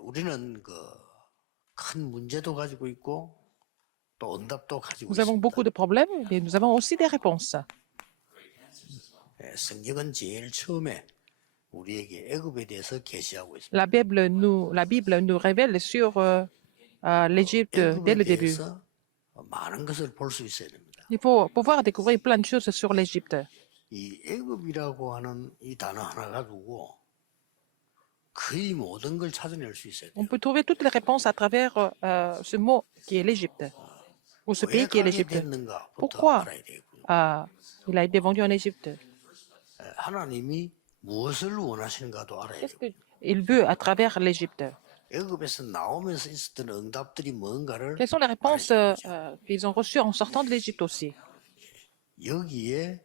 우리는 큰 문제도 가지고 있고 또 응답도 가지고 Nous avons 있습니다. beaucoup de problèmes, mais nous avons aussi des réponses. 성경은 제일 처음에 우리에게 애굽에 대해서 계시하고 있습니다. La Bible nous révèle sur l'Égypte dès 애굽에 le début. 대해서 많은 것을 볼 수 있어야 됩니다. Il faut pouvoir découvrir plein de choses sur l'Égypte. 이 애굽이라고 하는 이 단어 하나 가지고 거의 모든 걸 찾아낼 수 있어야 돼요. On peut trouver toutes les réponses à travers ce mot qui est l'Égypte, ou ce 왜 pays qui est 가게 l'Égypte. 됐는가부터 Pourquoi 알아야 되겠고요. il a été vendu en Égypte? 하나님이 무엇을 원하시는가도 알아야 Qu'est-ce 되고 qu'il veut à travers l'Égypte? 애굽에서 나오면서 있었던 응답들이 뭔가를 Quelles sont les réponses 알아야 되죠. qu'ils ont reçues en sortant de l'Égypte aussi? 여기에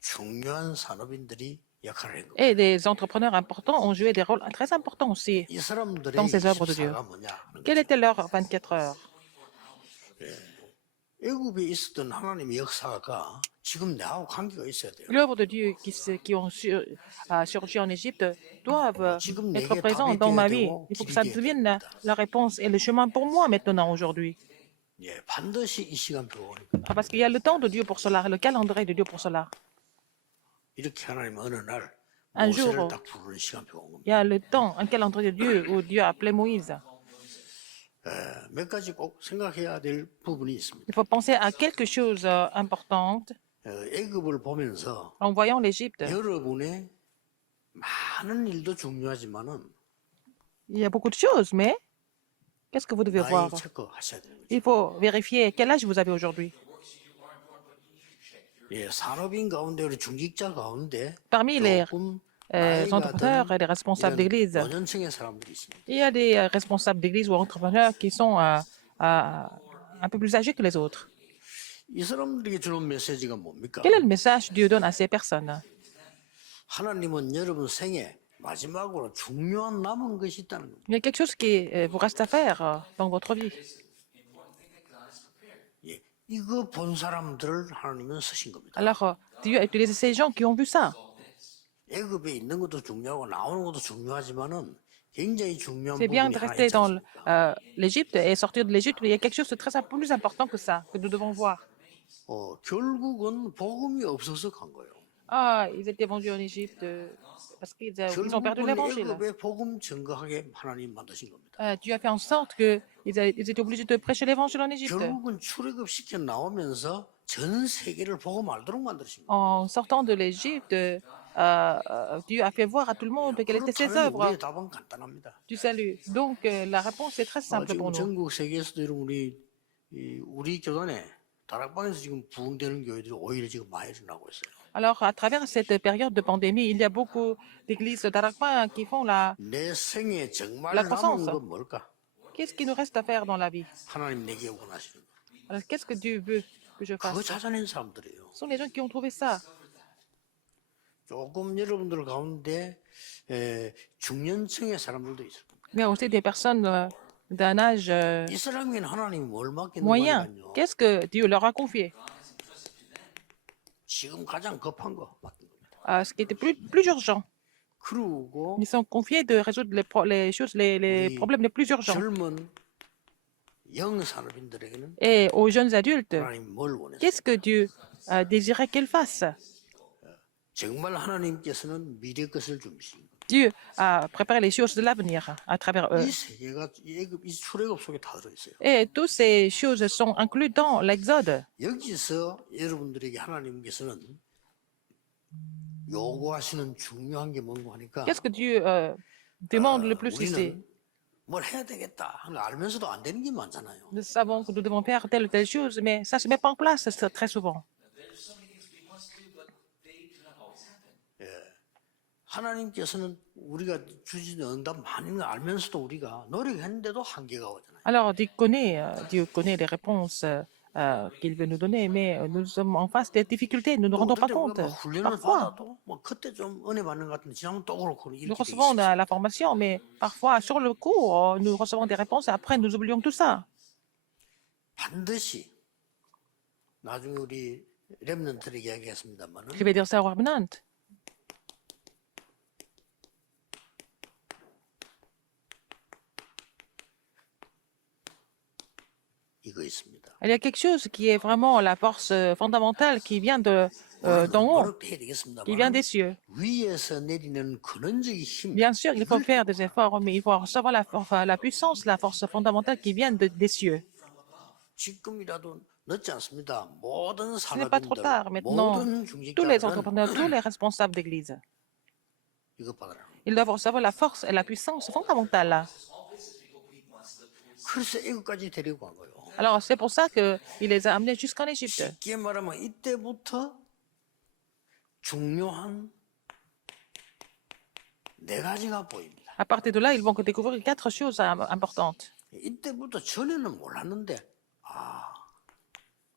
중요한 산업인들이 역할을 한 겁니다. Et des entrepreneurs importants ont joué des rôles très importants aussi 이 사람들의 dans ces œuvres de Dieu. 24가 뭐냐 하는 Quelle 거죠. était leur 24 heures? 애굽에 있었던 하나님의 역사가 지금 나하고 관계가 있어야 돼요. L'œuvre de Dieu qui ont surgi en Égypte doivent 지금 être 내게 présents 답이 dans ma 되어야 vie. 되고 Il faut que 길이 ça 되어야 devienne 됩니다. la réponse et le chemin pour moi maintenant, aujourd'hui. 반드시 이 시간표가 오니까 Parce qu'il y a le temps de Dieu pour cela, le calendrier de Dieu pour cela. 이렇게 하나님 어느 날 Un 모세를 jour, 딱 부르는 시간표가 온 겁니다. il y a le temps, un calendrier de Dieu où Dieu a appelé Moïse. 몇 가지 꼭 생각해야 될 부분이 있습니다. Il faut penser à quelque chose d'important 애굽을 보면서 en voyant l'Égypte. 여러분의 많은 일도 중요하지만은 Il y a beaucoup de choses, mais qu'est-ce que vous devez 나이 voir? 체크하셔야 되는 거죠. Il faut vérifier quel âge vous avez aujourd'hui. 산업인 가운데 우리 중직자 가운데 Parmi les 조금 나이가 entrepreneurs et les 든 responsables 이런 d'église, 노년층의 사람들이 있습니다. il y a des responsables d'église ou entrepreneurs qui sont un peu plus âgés que les autres. 이 사람들에게 주는 메시지가 뭡니까? Quel est le message que Dieu donne à ces personnes? 하나님은 여러분 생에 마지막으로 중요한 남은 것이 있다는 겁니다. Il y a quelque chose qui vous reste à faire dans votre vie. 이거 본 사람들을 하나님은 쓰신 겁니다. Alors, Dieu a utilisé ces gens qui ont vu ça. 애굽에 있는 것도 중요하고 나오는 것도 중요하지만은 굉장히 중요한 C'est bien 부분이 de 하나 rester 있지 dans 않습니까? l'Égypte et sortir de l'Égypte, mais il y a quelque chose de très plus important que ça, que nous devons voir. 결국은 복음이 없어서 간 거예요. Ah, ils étaient vendus en Égypte parce qu'ils ils ont perdu 결국은 l'évangile. 애굽에 복음 증거하게 하나님 만드신 겁니다. Dieu a fait en sorte qu'ils étaient obligés de prêcher l'évangile en Égypte. 결국은 출애굽 시켜 나오면서 전 세계를 복음 알도록 만드신 거예요. En sortant de l'Égypte, Dieu a fait voir à tout le monde quelles étaient ses 그렇다면 œuvres 우리의 답은 간단합니다. du salut. Donc, la réponse est très simple 지금 pour nous. 전국 세계에서도 여러분 우리 교단에 다락방에서 지금 부흥되는 교회들이 오히려 지금 많이 일어나고 있어요. Alors, à travers cette période de pandémie, il y a beaucoup d'églises d'Arakpa qui font 내 생에 정말 La 남은 croissance. 건 뭘까? Qu'est-ce qui nous reste à faire dans la vie? 하나님 내게 원하시는 거. Alors, qu'est-ce que Dieu veut que je 그거 fasse? 찾아낸 사람들이에요. Ce sont les gens qui ont trouvé ça. 조금 여러분들 가운데 중년층의 사람들도 있을 겁니다. Il y a aussi des personnes d'un âge 이 사람에게는 하나님이 뭘 맡기는 moyen. 거니까요. Qu'est-ce que Dieu leur a confié? 지금 가장 급한 거 맡긴 겁니다. Ce qui était plus urgent. 그리고 Ils sont confiés de résoudre les choses, les Oui. problèmes les plus urgents. 젊은 영 산업인들에게는 Et aux jeunes adultes, 하나님 뭘 원했어요? qu'est-ce que Dieu désirait qu'ils fassent? 정말 하나님께서는 미래 것을 준비하신 겁니다. Dieu a préparé les choses de l'avenir à travers eux. 이 세계가 이 출애굽 속에 다 들어 있어요. Et toutes ces choses sont incluses dans l'Exode. 여기서 여러분들에게 하나님께서는 요구하시는 중요한 게 뭔가 하니까 Qu'est-ce que Dieu demande le plus ici? 우리는 뭘 해야 되겠다 하는 거 알면서도 안 되는 게 많잖아요. Nous savons que nous devons faire telle ou telle chose, mais ça ne se met pas en place très souvent. 하나님께서는 우리가 주시는 응답 많은 거 알면서도 우리가 노력했는데도 한계가 오잖아요. Alors, Dieu connaît les réponses qu'il veut nous donner, mais nous sommes en face des difficultés, nous ne nous rendons pas compte. 우리가 훈련을 Parfois, 받아도 그때 좀 은혜 받는 것 같은데 지나면 또 그렇고 nous 이렇게 돼 recevons 있어요. la formation, mais parfois, sur le cours, nous recevons des réponses et après, nous oublions tout ça. 반드시 나중에 우리 렘넌트에게 이야기했습니다만은 Je vais dire ça au Remnant. Il y a quelque chose qui est vraiment la force fondamentale qui vient 물론 d'en haut, 노력도 해야 qui vient 되겠습니다만 des cieux. 위에서 내리는 근원적인 힘, Bien sûr, il faut 이걸 faire des efforts, mais il faut recevoir la puissance, la force fondamentale qui vient des cieux. 지금이라도 늦지 않습니다. 모든 Ce n'est pas trop 산업인들, tard maintenant. 모든 Tous les 중직자들은 entrepreneurs, tous les responsables d'église, 이것 받으라. ils doivent recevoir la force et la puissance fondamentale. 그래서 애국까지 데리고 간 거예요. Alors, c'est pour ça qu'il les a amenés jusqu'en Égypte. 쉽게 말하면 이때부터 중요한 네 가지가 보입니다. À partir de là, ils vont découvrir 4 choses importantes. 이때부터 전에는 몰랐는데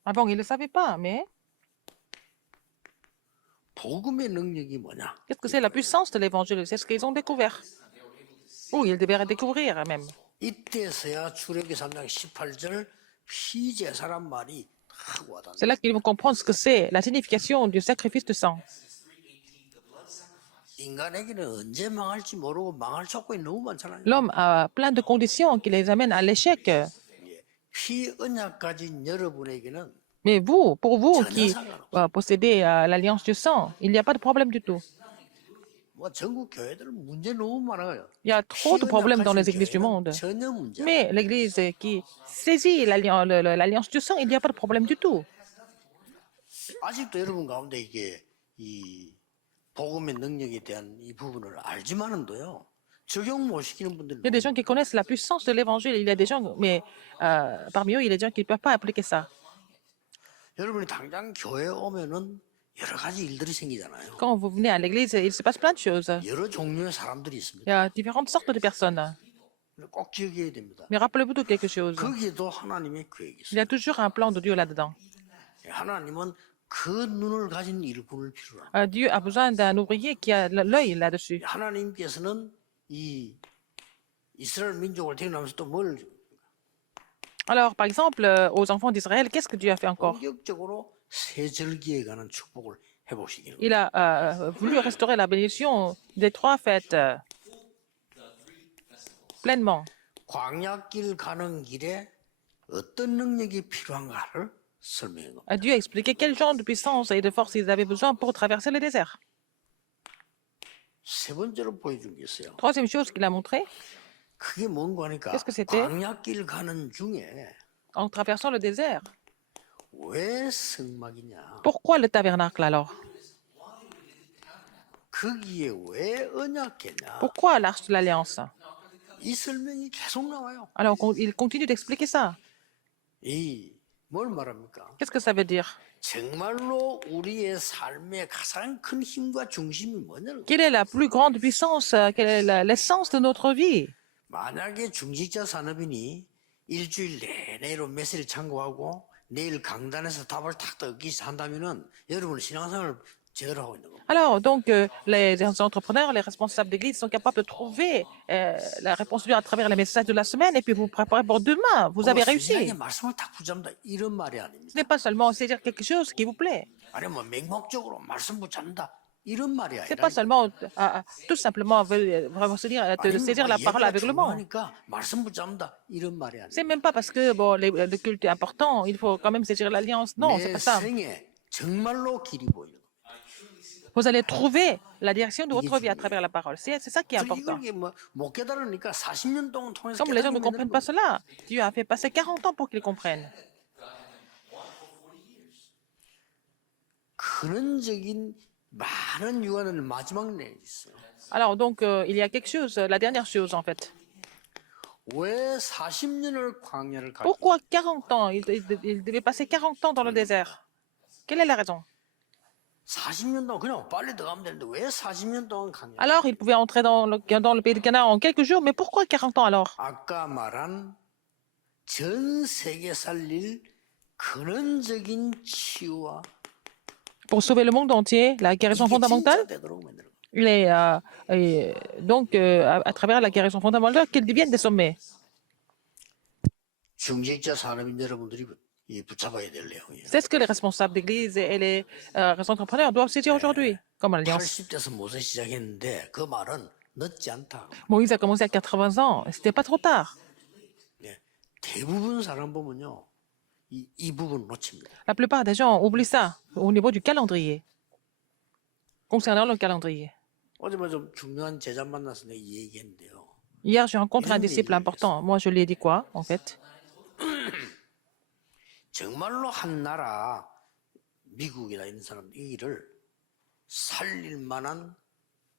Avant, ils ne le savaient pas, mais 복음의 능력이 뭐냐? qu'est-ce que c'est la puissance de l'évangile? C'est ce qu'ils ont découvert. Ou ils devaient découvrir même. 이때서야 출애굽기 3장 18절 피제사란 말이 딱 와닿는. C'est là qu'ils vont comprendre ce que c'est, la signification du sacrifice de sang. 인간에게는 언제 망할지 모르고 망할 조건이 너무 많잖아요. L'homme a plein de conditions qui les amènent à l'échec. 피 언약 가진 여러분에게는 Mais vous, pour vous qui possédez l'alliance du sang, il n'y a pas de problème du tout. 뭐 전국 교회들 문제 너무 많아요. Il y a trop de problèmes dans les églises du monde. 전혀 문제. Mais l'église qui saisit l'alliance du sang, il n'y a pas de problème du tout. 아직도 여러분 가운데 이게 이 복음의 능력에 대한 이 부분을 알지만은도요. 적용 못 시키는 분들. Il y a des gens qui connaissent la puissance de l'évangile. Il y a des gens, mais parmi eux, il y a des gens qui ne peuvent pas appliquer ça. 여러분이 당장 교회 오면은 여러 가지 일들이 생기잖아요. Quand vous venez à l'église, il se passe plein de choses. 여러 종류의 사람들이 Il 있습니다. y a différentes sortes de personnes. 꼭 기억해야 됩니다. Mais rappelez-vous de quelque chose. 거기에도 하나님의 계획이 Il y 있어요. a toujours un plan de Dieu là-dedans. 하나님은 그 눈을 가진 일꾼을 필요로 합니다. Dieu a besoin d'un ouvrier qui a l'œil là-dessus. 하나님께서는 이 이스라엘 민족을 태어나면서 또 뭘 Alors, par exemple, aux enfants d'Israël, qu'est-ce que Dieu a fait encore? 본격적으로 세절기에 관한 축복을 해보시기를. Il a voulu restaurer la bénédiction des 3 fêtes pleinement. 광야길 가는 길에 어떤 능력이 필요한가를 설명해 봅니다. Dieu a expliqué quel genre de puissance et de force ils avaient besoin pour traverser le désert. 세 번째로 보여준 게 있어요. Troisième chose qu'il a montré, 그게 뭔가 하니까 Qu'est-ce que c'était? 광야길 가는 중에 en traversant le désert, 왜 성막이냐? pourquoi le tabernacle alors? 거기에 왜 언약계냐? Pourquoi l'arche de l'alliance? 이 설명이 계속 나와요. Alors, il continue d'expliquer ça. 이 뭘 말합니까? Qu'est-ce que ça veut dire? 정말로 우리의 삶의 가장 큰 힘과 중심이 뭐냐? Quelle est la plus grande puissance? Quelle est l'essence de notre vie? 만약에 중직자 산업인이 일주일 내내로 메시를 참고하고 내일 강단에서 답을 탁 얻기 한다면은 여러분 신앙생활을 제대로 하고 있는 겁니다. Alors, donc, les entrepreneurs, les responsables d'église sont capables de trouver la réponse de Dieu à travers les messages de la semaine et puis vous préparez pour demain. Vous avez réussi. 신앙의 말씀을 탁 붙잡는다 이런 말이 아닙니다. Ce n'est pas seulement saisir quelque chose qui vous plaît. 아니 뭐 맹목적으로 말씀 붙잡는다 이런 말이 Ce n'est 아니라 pas seulement tout simplement vraiment se dire, de saisir la parole aveuglement. 중요하니까 말씀 붙잡는다 이런 말이 아니라 C'est même pas parce que bon, le culte est important, il faut quand même saisir l'alliance. Non, c'est 내 pas ça. 생에 정말로 길이 보이는 겁니다. Vous allez trouver la direction de votre vie à travers la parole. C'est ça qui est important. 이걸 뭐못 깨달으니까 40년 동안 통해서 Comme les gens ne 깨달으면 comprennent 되는 pas 거예요. cela, Dieu a fait passer 40 ans pour qu'ils comprennent. 근원적인 많은 유언은 마지막 내에 있어요. Alors donc, il y a quelque chose, la dernière chose en fait. 왜 40년을 광야를 가? Pourquoi 40 ans? Il devait passer 40 ans dans le désert. Quelle est la raison? 40년 동안 그냥 빨리 들어가면 되는데 왜 40년 동안 광야? Alors, il pouvait entrer dans le pays de Canaan en quelques jours, mais pourquoi 40 ans alors? 아까 말한 전 세계 살릴 근원적인 치유와 Pour sauver le monde entier, la guérison 이게 fondamentale, 진짜 되도록 만드는 거예요. il est donc à travers la guérison fondamentale qu'ils deviennent des sommets. 중직자 산업인 여러분들이 붙잡아야 될 내용이에요. C'est ce que les responsables d'église et les entrepreneurs doivent saisir aujourd'hui comme alliance. 80대에서 모세 시작했는데 그 말은 늦지 않다. Moïse a commencé à 80 ans, c'était pas trop tard. 네. 대부분 사람 보면요. 이 부분 놓칩니다. La plupart des gens oublient ça au niveau du calendrier, concernant le calendrier. 어제 뭐 좀 중요한 제자 만나서 내가 이 얘기했는데요. Hier, j'ai rencontré un 이런 disciple 얘기를 important. Moi, je lui ai dit quoi, en fait? 정말로 한 나라 미국이나 있는 사람 이를 살릴 만한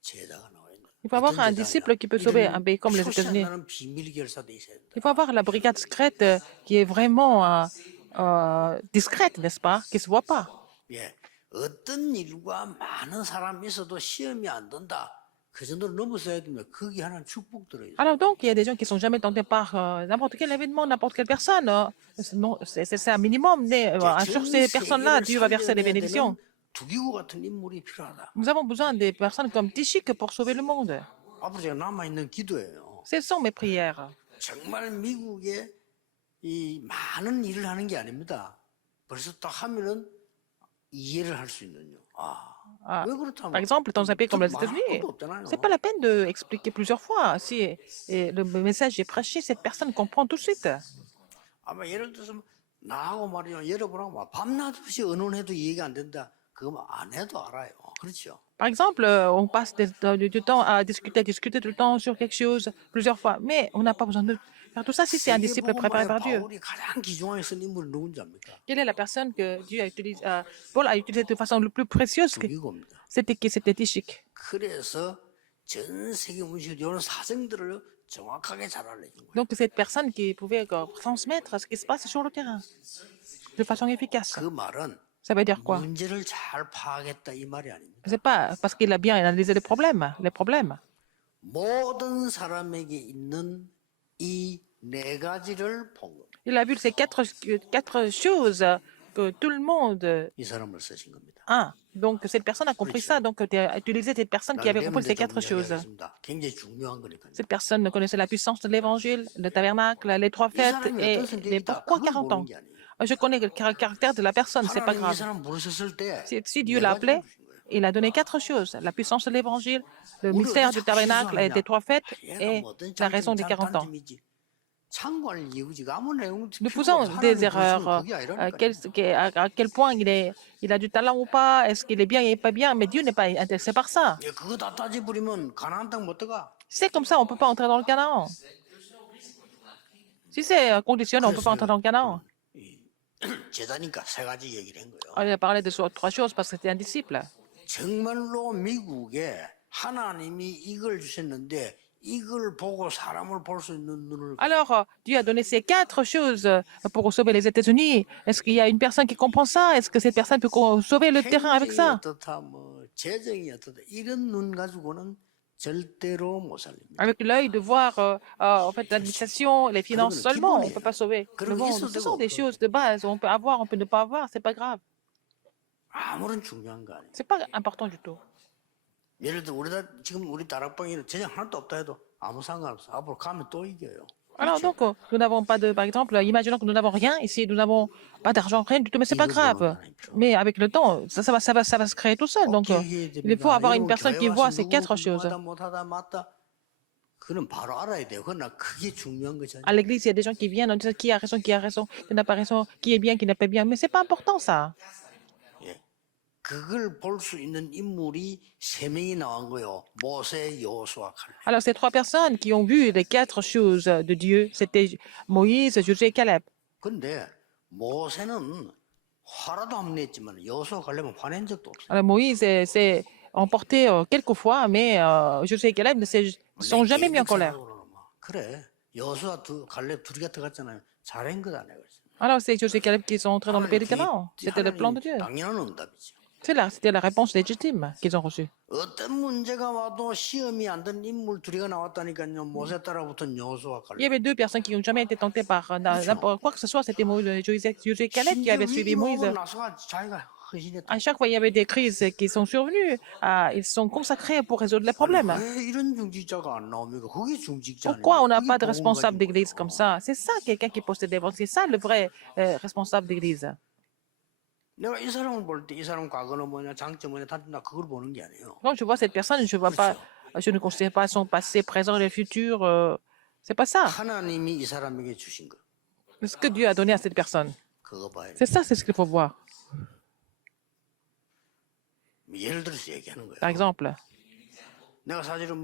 제자가 나와야 된다. Il faut avoir un disciple qui peut sauver un pays comme les 표시 안 États-Unis. 나는 비밀 결사돼 있어야 된다. Il faut avoir la brigade secrète qui est vraiment discrète, n'est-ce pas? Qui ne se voit pas. 예, 어떤 일과 많은 사람이 있어도 시험이 안 된다. 그 정도로 넘어서야 됩니다. 거기 하나는 축복 들어있어요. Alors donc, il y a des gens qui ne sont jamais tentés par n'importe quel événement, n'importe quelle personne. Non, c'est un minimum. Mais sur ces personnes-là, Dieu va verser des bénédictions. 두기고 같은 인물이 필요하다. Nous avons besoin des personnes comme Tichik pour sauver le monde. 앞으로 제가 남아있는 기도예요. Ce sont mes prières. 정말 미국에 이 많은 일을 하는 게 아닙니다. 벌써 딱 하면은 이해를 할 수 있는요. Ah, 왜 그렇다면? par exemple, dans un pays comme les 말할 États-Unis, 것도 없잖아요. c'est pas la peine d'expliquer plusieurs fois. Si le message est prêché, cette personne comprend tout de suite. 아마 예를 들어서 나하고 말이요, 여러분하고 막 밤낮 없이 의논해도 이해가 안 된다. 그거 안 해도 알아요. 그렇죠? Par exemple, on passe du temps à discuter tout le temps sur quelque chose plusieurs fois, mais on n'a pas besoin de faire tout ça si c'est un disciple préparé par Dieu. 바울이 가장 귀중하게 쓴 인물이 누군지 압니까? Quelle est la personne que Dieu a utilisée, Paul a utilisée de façon le plus précieuse? 두기고입니다. C'était qui? C'était Tichik. 그래서 전 세계 문신이 이런 사정들을 정확하게 잘 알려준 거예요. Donc, cette personne qui pouvait transmettre ce qui se passe sur le terrain de façon efficace. 그 말은 Ça veut dire quoi? 문제를 잘 파악했다 이 말이 아닙니다. C'est pas parce qu'il a bien analysé les problèmes. 모든 사람에게 있는 이 네 가지를 본 겁니다. Il a vu ces quatre choses que tout le monde 이 사람을 쓰신 겁니다. a. Donc, cette personne a compris ça. Donc, tu as utilisé cette personne qui avait compris ces quatre choses. 굉장히 중요한 거니까요. Cette personne connaissait la puissance de l'évangile, le tabernacle, les trois 이 fêtes 사람이 et 어떤 성격이다 les pourquoi 그걸 40 모르는 ans. 게 아니에요. Je connais le caractère de la personne, c'est pas 하나님 이 grave. 사람 부르셨을 때 Si Dieu 네 l'a 가지를 appelé, 주신 거예요. il a donné quatre choses. La puissance de l'évangile, le 우리 mystère 어떻게 du tabernacle et 자꾸 des trois fêtes 얘가 et 뭐 어떤 la raison des 장점이 40 ans. 단점이지. 참고할 이유지가 아무 내용 Nous faisons des erreurs. À quel point il a du talent ou pas, est-ce qu'il est bien et pas bien, mais Dieu n'est pas intéressé par ça. 그거 다 따지 부리면 가나안 땅 못 들어가. Si c'est comme ça, on ne peut pas entrer dans le Canaan. Si c'est conditionné, on ne peut pas entrer dans le Canaan. 제자니까 세 가지 얘기를 한 거예요. Il a parlé de trois choses parce que c'était un disciple. 정말로 미국에 하나님이 이걸 주셨는데 이걸 보고 사람을 볼 수 있는 눈을 Alors, Dieu a donné ces quatre choses pour sauver les États-Unis. Est-ce qu'il y a une personne qui comprend ça? Est-ce que cette personne peut sauver le terrain avec 행정이 ça? 어떻다 뭐 재정이 어떻다 이런 눈 가지고는 절대로 못 살립니다. Avec l'œil de voir en fait, l'administration, les finances seulement, on ne peut pas sauver le monde. Ce sont des choses de base. On peut avoir, on peut ne pas avoir, c'est pas grave. 아무런 중요한 거 아니에요. C'est pas important du tout. 예를 들어 지금 우리 다락방에는 재정 하나도 없다 해도 아무 상관없어. 앞으로 가면 또 이겨요. Alors donc, nous n'avons pas de, par exemple, imaginons que nous n'avons rien ici, nous n'avons pas d'argent, rien du tout, mais c'est pas grave. Mais avec le temps, ça va se créer tout seul. Donc, il faut avoir une personne qui voit ces quatre choses. 못하다 맞다. 그는 바로 알아야 돼요. 그러나 그게 중요한 거잖아요. À l'église, il y a des gens qui viennent, on dit qui a raison, qui n'a pas raison, qui est bien, qui n'est pas bien, mais c'est pas important ça. 예. 그걸 볼 수 있는 인물이 세 명이 나온 거요. 모세, 여호수아, 칼렙. Alors, ces trois personnes qui ont vu les quatre choses de Dieu, c'était Moïse, Josué et Caleb. 근데 모세는 화라도 안 냈지만 여호수아, 칼렙은 화낸 적도 없어요. Alors, Moïse s'est emporté quelques fois, mais Josué et Caleb ne sont jamais mis en colère. 그래. 여호수아, 칼렙 둘이 같이 갔잖아요. 잘한 거다 내가 그랬어요. Alors, c'est Josué et Caleb qui sont entrés dans le pays de Canaan. C'était le plan de Dieu. 당연한 응답이죠. C'était la réponse légitime qu'ils ont reçue. 어떤 문제가 와도 시험이 안 된 인물 둘이가 나왔다니까요. 모세 따라붙은 여호수아, Il y 칼렙. avait deux personnes qui n'ont jamais été tentées par n'importe quoi que ce soit. C'était Josué et Caleb qui avaient suivi Moïse. 나서가 자기가 헌신했다. À chaque fois, il y avait des crises qui sont survenues. Ils sont consacrés pour résoudre les problèmes. 왜 이런 중직자가 안 나옵니까? 그게 중직자 아니에요? Pourquoi on n'a 그게 pas de 복음 responsable 가진 d'église 거예요. comme ça? C'est ça, quelqu'un qui possède des ventes. C'est ça le vrai responsable d'église. 내가 이 사람을 볼 때 이 사람 과거는 뭐냐, 장점 뭐냐, 단점 나 그걸 보는 게 아니에요. Quand je vois cette personne, je ne considère pas son passé, présent et le futur. C'est pas ça. 하나님이 이 사람에게 주신 거. Ce que Dieu a donné à cette personne. 그거 봐야 돼. C'est ça, c'est ce qu'il faut voir. 예를 들어서 얘기하는 Par 거예요. exemple, 내가 사실은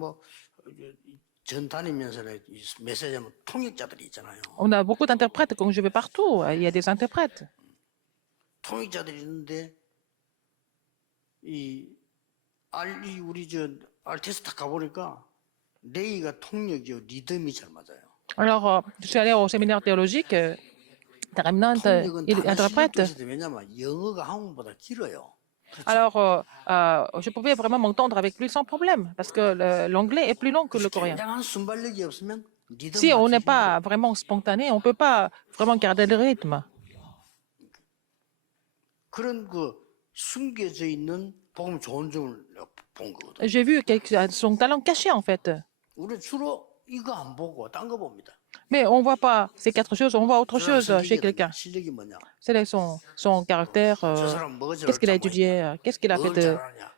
전 다니면서 메시지하면 통역자들이 있잖아요. on a beaucoup d'interprètes. Quand je vais partout, il y a des interprètes. 통역자들이 있는데 우리 알테스 딱 가보니까 레이가 통역이요 리듬이 잘 맞아요. Alors, je suis allé au séminaire théologique. Terminant, 통역은 il 단어 interprète. 실력도 있어야 돼. 왜냐면 영어가 한국보다 길어요. Alors, je pouvais vraiment m'entendre avec lui sans problème, parce que l'anglais est plus long que le coréen. 굉장한 순발력이 없으면 리듬 Si on 맞추기 n'est 힘들어요. pas vraiment spontané, on ne peut pas vraiment garder le rythme. 그런 숨겨져 있는 복음 좋은 점을 내가 본 거거든. J'ai vu son talent caché, en fait. 우리 주로 이거 안 보고 딴 거 봅니다. Mais on ne voit pas ces quatre choses, on voit autre 저 사람 chose chez 성격이 quelqu'un. 실력이 뭐냐? C'est son caractère, 저 사람 뭐 qu'est-ce qu'il a étudié, qu'est-ce qu'il a fait 뭘 de 잘하냐?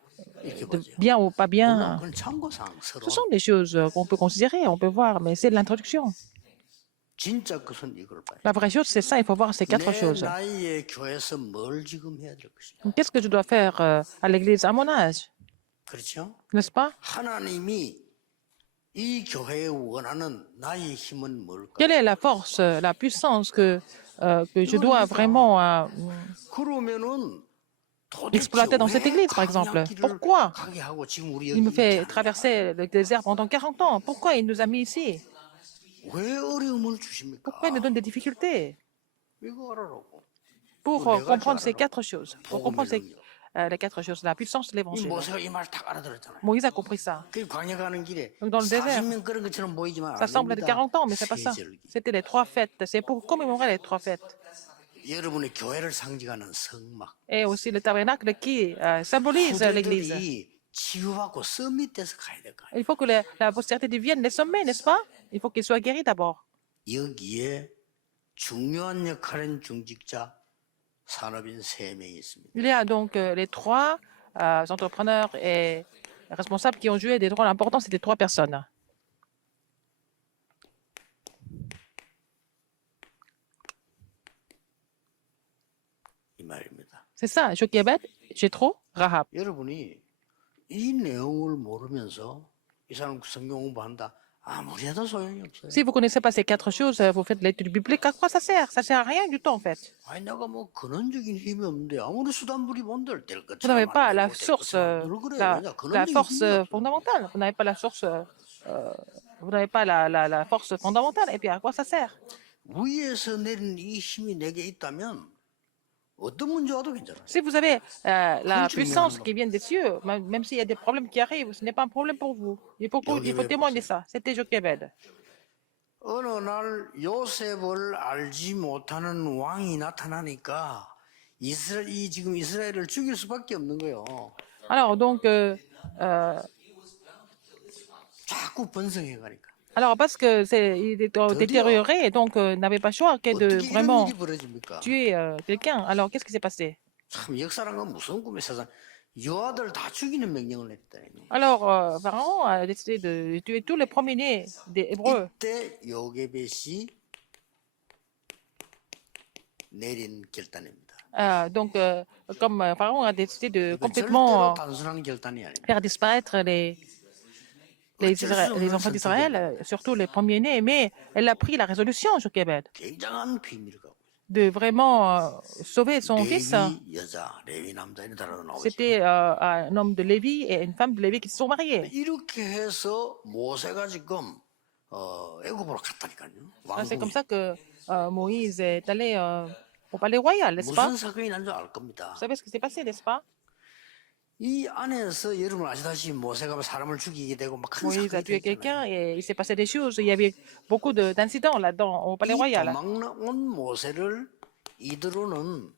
이렇게 de 보죠. bien ou pas 물론 bien. 그건 참고사항 서로. Ce sont des choses qu'on peut considérer, on peut voir, mais c'est de l'introduction. 진짜 것은 이걸 봐요. La vraie chose, c'est ça, il faut voir ces quatre 내 choses. 나이에 교회에서 뭘 지금 해야 될 것이냐? Donc, qu'est-ce que je dois faire à l'église à mon âge, 그렇죠? n'est-ce pas? 하나님이 이 교회에 원하는 나의 힘은 뭘까? Quelle est la force, la puissance que je dois vraiment 그러면은 exploiter dans cette église, par exemple? Pourquoi 가게 하고 지금 우리 il me 여기 fait 있지 않냐? traverser le désert pendant 40 ans? Pourquoi il nous a mis ici? 왜 어려움을 주십니까? Pourquoi il nous donne des difficultés? 이거 알아라고. Pour 네 가지 comprendre ces 알아라. quatre choses, pour comprendre les quatre choses, la puissance de 이 l'évangile. 모세가 이 말 딱 알아들었잖아요. Moïse a compris ça. 그 광야 가는 길에 Donc, dans le désert, 40년 그런 것처럼 보이지만 ça semble être 40 ans, mais c'est pas ça. 세절기. C'était les trois fêtes. C'est pour commémorer les trois fêtes. 여러분의 교회를 상징하는 성막. Et aussi le tabernacle qui symbolise l'église. 후대들이 치유받고 서밋돼서 가야 될 거예요. Il faut que la postérité devienne les sommets, n'est-ce pas? Il faut qu'ils soient guéris d'abord. 여기에 중요한 역할은 중직자 산업인 3명이 있습니다. Il y a donc les trois entrepreneurs et responsables qui ont joué des rôles importants. C'était trois personnes. 이 말입니다. C'est ça, Jochebed, Jéthro, Rahab. 여러분이 이 내용을 모르면서 이 사람 성경 공부한다. 아무리 해도 소용이 없어요. Si vous ne connaissez pas ces quatre choses, vous faites l'étude biblique, à quoi ça sert? Ça sert à rien du tout, en fait. 아니 내가 뭐 근원적인 힘이 없는데 아무리 수단부리 본들 될 Vous n'avez 것처럼 pas 안 la 되고 될 source, 것처럼 늘 그래. la, 왜냐 la 근원적인 force 힘이 없어. fondamentale. Vous n'avez pas la source, vous n'avez pas la force fondamentale. Et puis, à quoi ça sert? 위에서 내린 이 힘이 내게 있다면 어떤 문제 와도 괜찮아. Si vous avez la 중요한 puissance 거. qui vient des cieux, même s'il y a des problèmes qui arrivent, ce n'est pas un problème pour vous. Il faut Jochebed témoigner ça. C'était Jochebed. 어느 날 요셉을 알지 못하는 왕이 나타나니까 지금 이스라엘을 죽일 수밖에 없는 거예요. Alors, donc, 자꾸 번성해 가니까. alors parce que il est détérioré, et donc n'avait pas le choix que de 어떻게 이런 vraiment 일이 벌어집니까? tuer quelqu'un. Alors, qu'est-ce qui s'est passé? 참 역사란 건 무슨 꿈의 세상. 여아들 다 죽이는 명령을 했다니. Alors, Pharaon a décidé de tuer tous les premiers-nés des Hébreux. 이때 요게벳이 내린 결단입니다. Donc, comme Pharaon a décidé de 이건 complètement 절대로 단순한 결단이 아닙니다. faire disparaître les enfants d'Israël, surtout les premiers-nés, mais elle a pris la résolution, Jochebed, 굉장한 비밀을 갖고 de vraiment sauver son fils. 레위 여자, 레위 남자 이런 단어가 나오죠. C'était un homme de Lévi et une femme de Lévi qui se sont mariés. 이렇게 해서 모세가 지금 애굽으로 갔다니까요. C'est comme 왕궁에. ça que Moïse est allé au palais royal, n'est-ce pas? 무슨 사건이 난 줄 알 겁니다. Vous savez ce qui s'est passé, n'est-ce pas? 이 안에서 여러분 아시다시피 모세가 사람을 죽이게 되고 막 큰 Moïse a 사건이 tué 됐잖아요. quelqu'un et il s'est passé des choses. Il y avait beaucoup d'incidents là-dedans, au palais 이 royal. 도망온 모세를 이드로는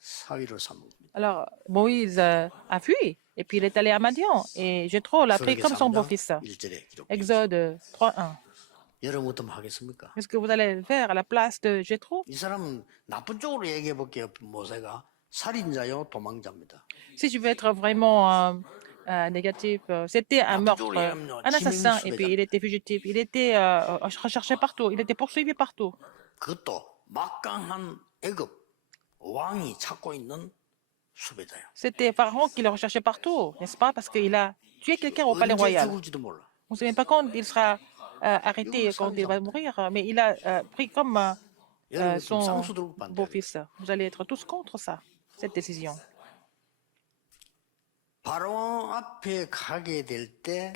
사위를 삼은 겁니다. Alors, Moïse a fui et puis il est allé à Madian et Jéthro l'a pris 출애굽기 comme son 3장 beau-fils. 1절에 기록. Exode 3:1. 여러분 어떻게 하겠습니까? Qu'est-ce que vous allez faire à la place de Jéthro? 이 사람은 나쁜 쪽으로 얘기해 볼게요. 모세가 살인자요 도망자입니다. Si je veux être vraiment négatif, c'était un meurtre, un assassin, et puis il était fugitif, il était recherché partout, il était poursuivi partout. 그것도 막강한 애굽 왕이 찾고 있는 수배자야. C'était Pharaon qui le recherchait partout, n'est-ce pas? Parce qu'il a tué quelqu'un au palais 언제 royal. 죽을지도 몰라. On ne sait même pas quand il sera arrêté, quand il va mourir, mais il a pris comme 여러분 좀 son 쌍수 들고 반대해야 돼. beau-fils. Vous allez être tous contre ça, cette décision. 바로 앞에 가게 될 때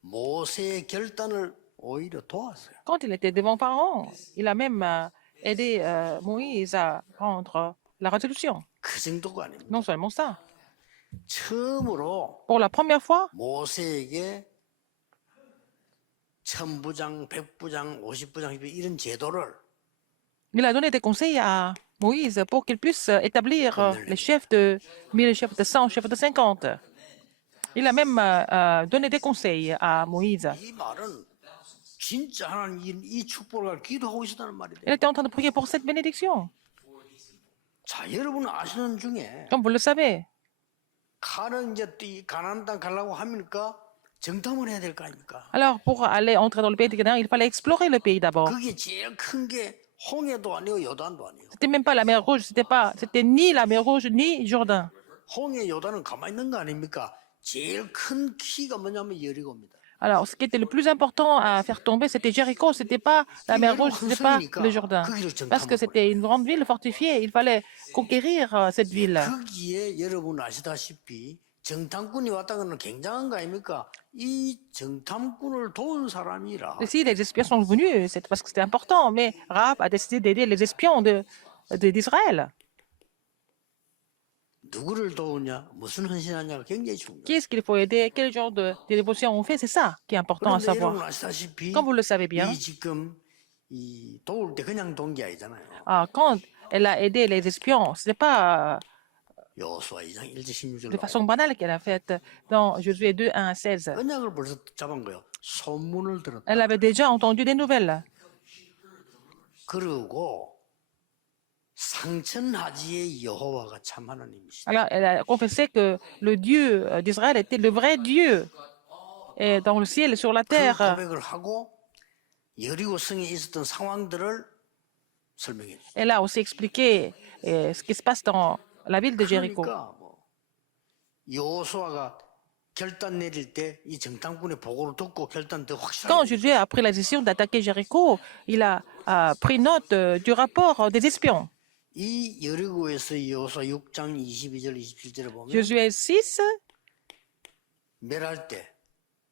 모세의 결단을 오히려 도왔어요. Quand il était devant Pharaon, il a même aidé Moïse à prendre la résolution. 그 정도가 아닙니다. Non seulement ça, 처음으로 pour la première fois, 모세에게 천부장, 백부장, 50부장 이런 제도를 il a donné des conseils à Moïse pour qu'il puisse établir les chefs de 1000, chefs de 100, chefs de 50. Il a même donné des conseils à Moïse. 이 말은 진짜 하나님 이 축복을 기도하고 있었다는 말이 Il 돼요. était en train de prier pour cette bénédiction. 자, 여러분 아시는 중에 Comme vous le savez, 가는 이제 이 가나안 땅 가려고 하니까 정탐을 해야 될 거 아닙니까? alors pour aller entrer dans le pays de Canaan, il fallait explorer le pays d'abord. 그게 제일 큰 게 홍해도 아니고 요단도 아니에요. C'était même pas la mer Rouge, c'était ni la mer Rouge ni Jourdain. 홍해 요단은 가만히 있는 거 아닙니까? 제일 큰 키가 뭐냐면 여리고입니다. Alors, ce qui était le plus important à faire tomber, c'était Jéricho, c'était pas la mer Rouge, c'était pas le Jourdain. Parce que c'était une grande ville fortifiée, il fallait conquérir cette ville. 거기에 여러분 아시다시피 정탐꾼이 왔다는 건 굉장한 거 아닙니까? 이 정탐꾼을 도운 사람이라 Et si les espions sont venus, c'est parce que c'était important, mais Rahab a décidé d'aider les espions d'Israël. 누구를 도우냐, 무슨 헌신하냐가 굉장히 중요해요. Qui est-ce qu'il faut aider? Quel genre de dévotion on fait? C'est ça qui est important à 그런데 여러분 savoir. 아시다시피 Comme vous le savez bien, 이 지금 이 도울 때 그냥 도운 게 아니잖아요. quand elle a aidé les espions, ce n'est pas 여호수아 2장 1절 16절 de façon banale qu'elle a fait dans Josué 2, 1 à 16. 언약을 벌써 잡은 거예요. 소문을 들었다. Elle avait déjà entendu des nouvelles. 그리고 상천하지의 여호와가 참 하나님이시다. Alors, elle a confessé que le Dieu d'Israël était le vrai Dieu, et dans le ciel et sur la 그 terre. 고백을 하고 여리고 성에 있었던 상황들을 설명해 주세요. Elle a aussi expliqué ce qui se passe dans la ville de Jéricho. 그러니까 뭐 여호수아가 결단 내릴 때 이 정탐꾼의 보고를 듣고 결단 더 Quand 확실하게 Josué a pris la décision d'attaquer Jéricho, il a pris note du rapport des espions. 이 여리고에서 여호수아 6장 22절 27절에 보면 Josué 6, 멸할 때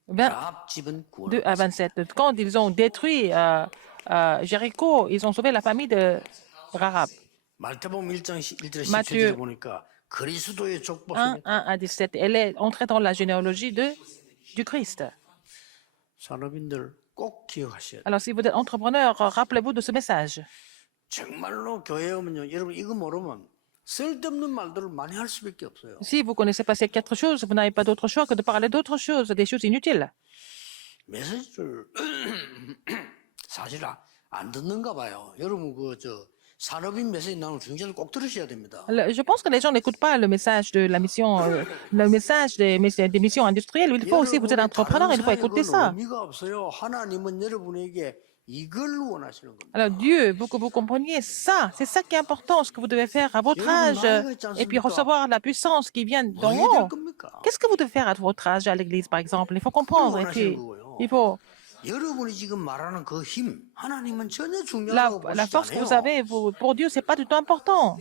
20, 라합 집은 2 à 구원을 27. Quand ils ont détruit Jéricho, ils ont sauvé la famille de Rahab. 말태복음 1장 1절 Matthieu 17절에 보니까 그리스도의 족보 1, 속에 1 à 17. Elle est entrée dans la généalogie du Christ. 산업인들 꼭 기억하셔야 돼요. Alors, si vous êtes entrepreneur, rappelez-vous de ce message. 정말로 교회에 오면요, 여러분 이거 모르면 쓸데없는 말들을 많이 할 수밖에 없어요. Si vous ne connaissez pas ces 4 choses, vous n'avez pas d'autre choix que de parler d'autres choses, des choses inutiles. 메시지를 사실 안 듣는가 봐요. 여러분 그 산업인 메시지 나오는 중재를 꼭 들으셔야 됩니다. Je pense que les gens n'écoutent pas le message de la mission, le message des missions industrielles. Il faut aussi, vous êtes entrepreneur, il faut écouter ça. 의미가 없어요. 하나님은 여러분에게 이걸 원하시는 겁니다. Alors Dieu veut que vous compreniez ça. C'est ça qui est important, ce que vous devez faire à votre âge, et puis recevoir la puissance qui vient d'en 뭐 해야 될 haut. 겁니까? Qu'est-ce que vous devez faire à votre âge à l'église, par exemple? Il faut comprendre. Et puis, il faut 여러분이 지금 말하는 그 힘, 하나님은 전혀 la, 중요하다고 la 보시지 force que vous 않아요. avez, pour Dieu, c'est pas du tout important.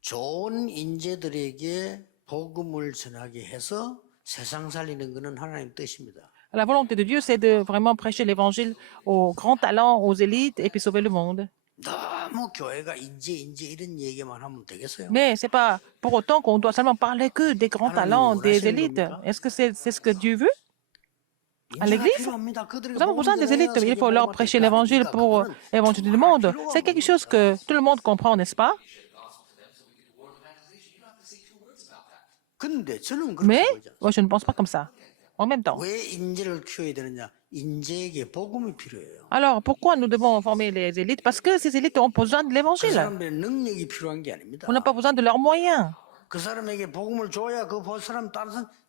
좋은 인재들에게 복음을 전하게 해서 세상 살리는 것은 하나님 뜻입니다. La volonté de Dieu, c'est de vraiment prêcher l'évangile aux grands talents, aux élites, et puis sauver le monde. 너무 교회가 인재 이런 얘기만 하면 되겠어요? Mais c'est pas pour autant qu'on doit seulement parler que des grands talents, des élites. Est-ce que c'est ce que Dieu veut? À l'église, nous avons besoin des élites. Il faut leur prêcher l'évangile pour évangéliser le monde. C'est quelque chose que tout le monde comprend, n'est-ce pas? 근데 저는 그렇게 Mais 보지 않아요. moi, je ne pense pas comme ça. En même temps. 왜 인재를 키워야 되느냐? 인재에게 복음이 필요해요. Alors, pourquoi nous devons former les élites? Parce que ces élites ont besoin de 그 l'évangile. 사람들의 능력이 필요한 게 아닙니다. On n'a pas besoin de leurs moyens. 그 사람에게 복음을 줘야 그 사람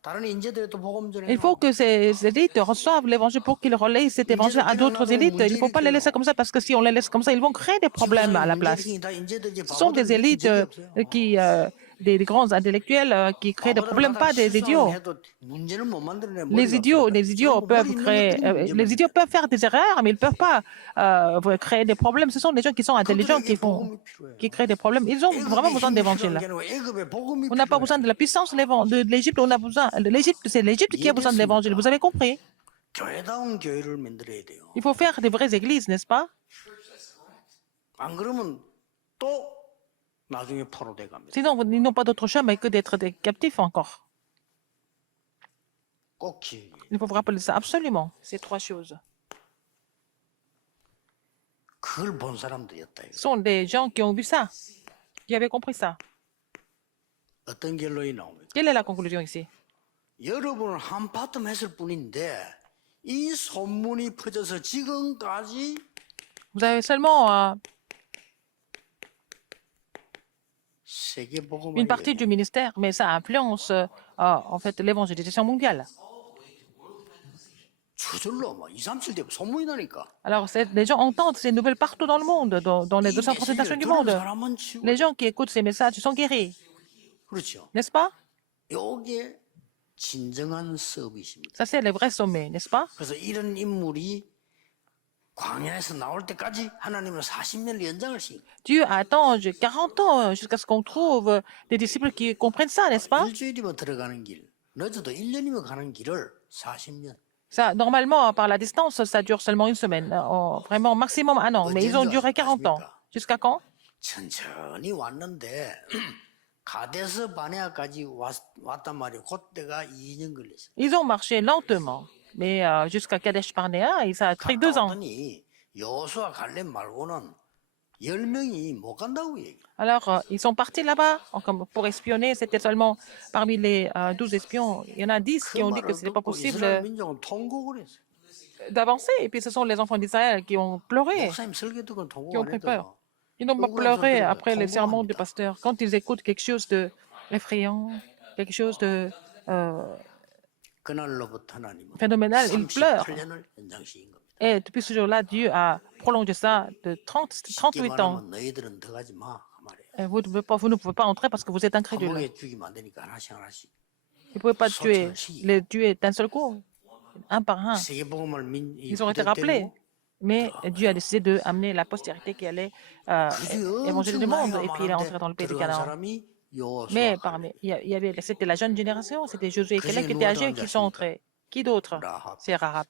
다른 인재들이 또 복음 전해. Il faut que ces élites reçoivent l'évangile pour qu'ils relaient cet évangile à d'autres élites. Il ne faut pas les laisser comme ça parce que si on les laisse comme ça, ils vont créer des problèmes à la place. Ce sont des élites des grands intellectuels qui créent des problèmes, pas des idiots. Les idiots peuvent faire des erreurs, mais ils ne peuvent pas créer des problèmes. Ce sont des gens qui sont intelligents qui créent des problèmes. Ils ont vraiment besoin d'évangile. On n'a pas besoin de la puissance de l'Égypte, on a besoin de l'Égypte. C'est l'Égypte qui a besoin de l'évangile. Vous avez compris? Il faut faire des vraies églises, n'est-ce pas? Sinon, ils n'ont pas d'autre choix mais que d'être des captifs encore. Il faut vous rappeler ça absolument, ces trois choses. Ce sont des gens qui ont vu ça, qui avaient compris ça. Quelle est la conclusion ici? 여러분은 한파텀 했을 뿐인데 이 소문이 퍼져서 지금까지 Vous avez seulement une partie du ministère, mais ça influence en fait l'évangélisation mondiale. 저절로 막 2, 3, 7 되면 소문이 나니까. Alors, les gens entendent ces nouvelles partout dans le monde, dans les 237 nations du monde. Les gens qui écoutent ces messages sont guéris. 그렇죠. N'est-ce pas? 이게 진정한 서밋입니다. Ça, c'est le vrai sommet, n'est-ce pas? 그래서 이런 인물이 광야에서 나올 때까지 하나님은 40년을 연장을 시킨 거예요. Dieu attend 40 ans jusqu'à ce qu'on trouve des disciples qui comprennent ça, n'est-ce pas? 일주일이면 들어가는 길, 늦어도 1년이면 가는 길을 40년. Ça, normalement, par la distance, ça dure seulement une semaine, vraiment maximum un an, mais ils ont duré 40 ans. Jusqu'à quand? 천천히 왔는데 가데스 바네아까지 왔단 말이에요. 그때가 2년 걸렸어요. Ils ont marché lentement, mais jusqu'à Kadesh Barnea, ça a pris 2 ans. 여호수아 갈렙 말고는 10명이 못 간다고 얘기해요. Alors, ils sont partis là-bas pour espionner. C'était seulement parmi les 12 espions, il y en a 10 qui ont dit que ce n'était pas possible d'avancer. Et puis, ce sont les enfants d'Israël qui ont pleuré, qui ont pris peur. Ils n'ont pas pleuré après les sermons du pasteur. Quand ils écoutent quelque chose d'effrayant, quelque chose de phénoménal, ils pleurent. Et depuis ce jour-là, Dieu a prolongé ça de 38 ans. Et vous ne pouvez pas entrer parce que vous êtes incrédule. Vous ne pouvez pas les tuer d'un seul coup, un par un. Ils ont été rappelés. Mais Dieu a décidé d'amener la postérité qui allait évangéliser le monde. Et puis il est entré dans le pays de Canaan. Mais c'était la jeune génération, c'était Josué et Caleb qui étaient âgés qui sont entrés. Qui d'autre? C'est Rahab.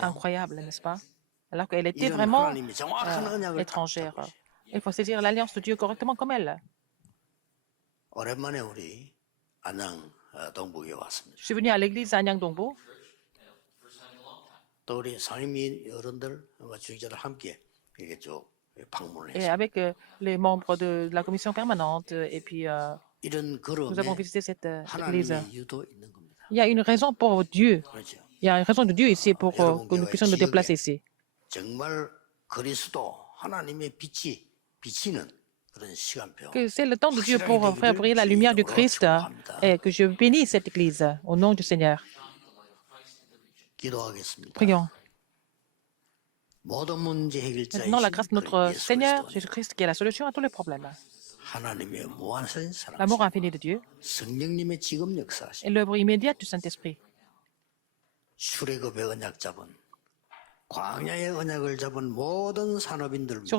Incroyable, n'est-ce pas? Alors qu'elle était vraiment étrangère. Il faut saisir l'alliance de Dieu correctement comme elle. Je suis venu à l'église à Anyang Dongbo. Et avec les membres de la commission permanente, et puis nous avons visité cette église. Il y a une raison pour Dieu. Il y a une raison de Dieu ici pour que nous puissions nous déplacer ici. Que c'est le temps de Dieu pour faire briller la lumière du Christ et que je bénis cette église au nom du Seigneur. Prions. Maintenant, la grâce de notre Seigneur Jésus-Christ qui est la solution à tous les problèmes. L'amour infini de Dieu et l'œuvre immédiate du Saint-Esprit. Sur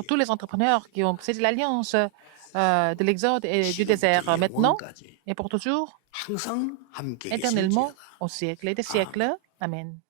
tous les entrepreneurs qui ont saisi l'alliance de l'Exode et du désert maintenant et pour toujours, éternellement, au siècle et des siècles. Amen.